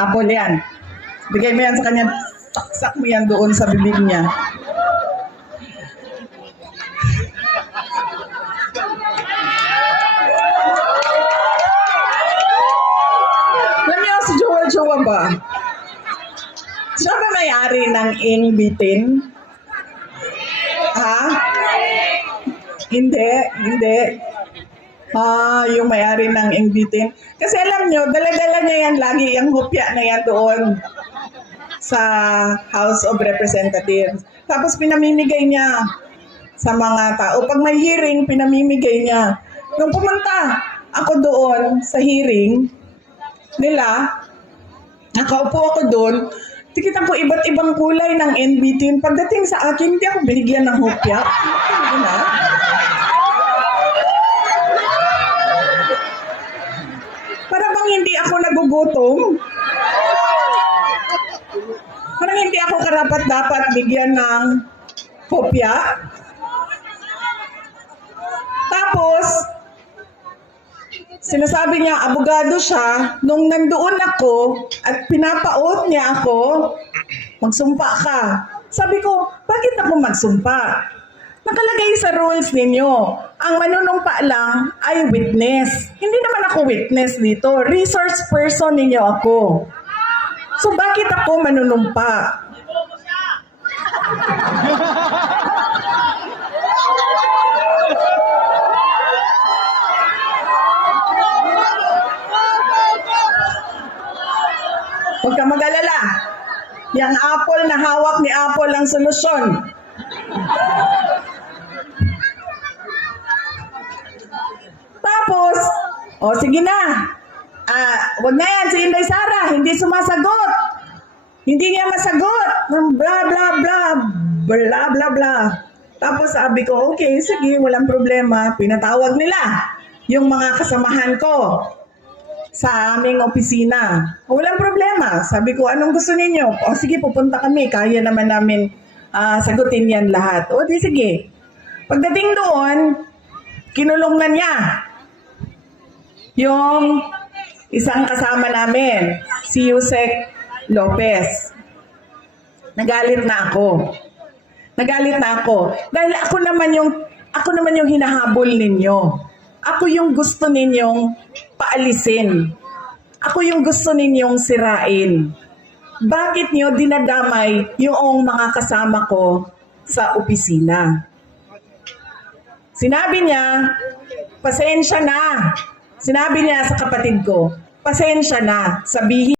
Apple yan. Bigay mo yan sa kanya. Saksak mo yan doon sa bibig niya. Alam niyo si Joel Jowa ba? Siya ba may-ari ng ing bitin? Ha? Hindi. Yung may-ari ng ing bitin. Kasi alam nyo, dala-dala niya yan lagi, yung hupya na yan doon sa House of Representatives. Tapos pinamimigay niya sa mga tao. Pag may hearing, pinamimigay niya. Nung pumunta ako doon sa hearing nila, nakaupo ako doon, tikitan ko iba't ibang kulay ng NBT. Pagdating sa akin, hindi ako binigyan ng hopya. Diba? Para bang hindi ako nagugutom? Parang hindi ako karapat-dapat bigyan ng hopya. Tapos, sinasabi niya, abogado siya, nung nandoon ako at pinapaot niya ako, magsumpa ka. Sabi ko, bakit ako magsumpa? Nakalagay sa rules ninyo, ang manunumpa lang ay witness. Hindi naman ako witness dito. Resource person ninyo ako. So bakit ako manunumpa? Huwag ka mag-alala. Yang Apple na hawak ni Apple ang solusyon. Tapos, sige na. Wag na yan si Inday Sara. Hindi sumasagot. Hindi niya masagot. Bla bla bla. Bla bla bla. Tapos sabi ko, okay, sige, walang problema. Pinatawag nila yung mga kasamahan ko sa aming opisina. Walang problema. Sabi ko, anong gusto ninyo? Sige, pupunta kami. Kaya naman namin sagutin yan lahat. Di sige. Pagdating doon, kinulong na niya yung isang kasama namin, si Yusek Lopez. Nagalit na ako. Dahil ako naman yung hinahabol ninyo. Ako yung gusto ninyong paalisin. Ako yung gusto ninyong sirain. Bakit nyo dinadamay yung mga kasama ko sa opisina? Sinabi niya, pasensya na. Sinabi niya sa kapatid ko, pasensya na. Sabihin